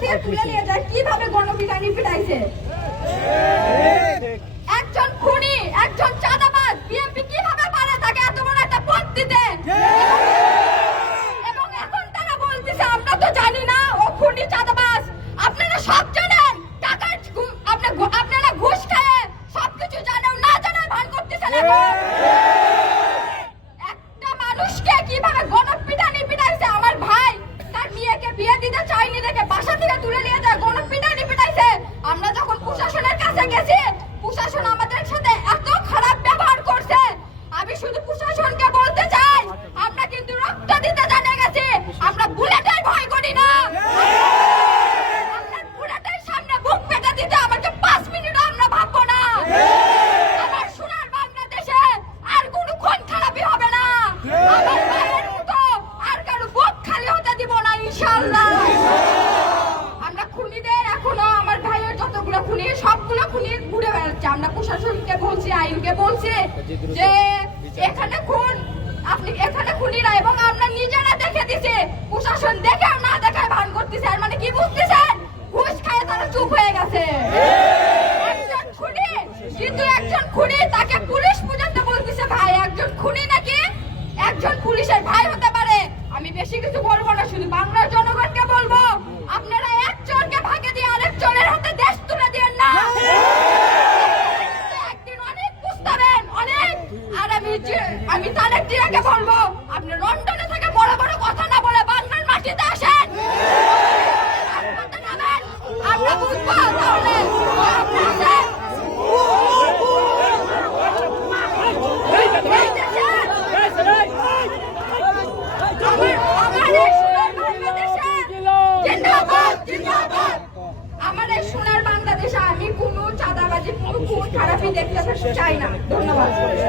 থেকে তুলে নিয়ে যায় কিভাবে গণপিটানি পিটাইছে। একজন খুনি, একজন চাঁদাবাজ, বিএনপি কিভাবে পারে তাকে এত বড় একটা পদ দিতে? এবং এখন তারা বলতেছে আমরা তো জানি না ও খুনি চাঁদাবাজ। আপনারা সব জানেন, টাকার আপনারা ঘুষ খেয়ে সবকিছু জানেও না জানার ভান করতেছেন। একটা মানুষকে কিভাবে গণপিটানি পিটাইছে, আমার ভাই তার মেয়েকে বিয়ে দিতে চাইনি দেখে বাসা থেকে তুলে নিয়ে যায় গণপিটানি পিটাইছে। আমরা যখন প্রশাসনের কাছে গেছি, প্রশাসন আমাদের সাথে এত খারাপ ব্যবহার করছে। আমি শুধু প্রশাসনকে বলতে চাই, আমরা কিন্তু রক্ত দিতে জানে গেছি, আমরা বুলেটের ভয় করি না। আমরা বুলেটের সামনে বুক পেতে দিতে আমাকে 5 মিনিটও আমরা ভাববো না। আমার সোনার বাংলাদেশে আর কোনো খুন খারাপই হবে না। আমার ভাইয়ের মতো আর কারো বুক খালি হতে দিব না ইনশাআল্লাহ। আমরা খুনিদের এখনো আমার ভাইয়ের যতগুলো খুনি সবগুলো খুনি ঘুরে বেড়াচ্ছে। আমরা প্রশাসনকে বলছি, আইনকে বলছি যে এখানে খুন, আপনি এখানে খুনিরা, এবং আমরা নিজেরা দেখে দিছি। প্রশাসন দেখে না দেখায় ভান করতেছে। আর মানে কি বুঝতেছেন, ঘুষ খায় তারা চুপ হয়ে গেছে। একজন খুনি, কিন্তু একজন খুনি তাকে পুলিশ পর্যন্ত বলতেছে ভাই। একজন খুনি নাকি একজন পুলিশের ভাই হতে পারে। আমি বেশি কিছু বলবো না, শুধু বাংলার জনগণকে বলবো আপনারা একজনকে ভাগে দিয়ে আরেকজনের হাতে দেশ তুলে দিয়েন না। একদিন অনেক বুঝতেন, অনেক। আর আমি তারেক জিয়াকে বলবো আপনি লন্ডনে থেকে বড় বড় কথা না বলে বাংলার মাটিতে আসেন। আমরা বুঝবো তাহলে আমার এই সোনার বাংলাদেশে আমি কোনো চাঁদাবাজি, কোনো খুন খারাপি দেখতে চাই না। ধন্যবাদ।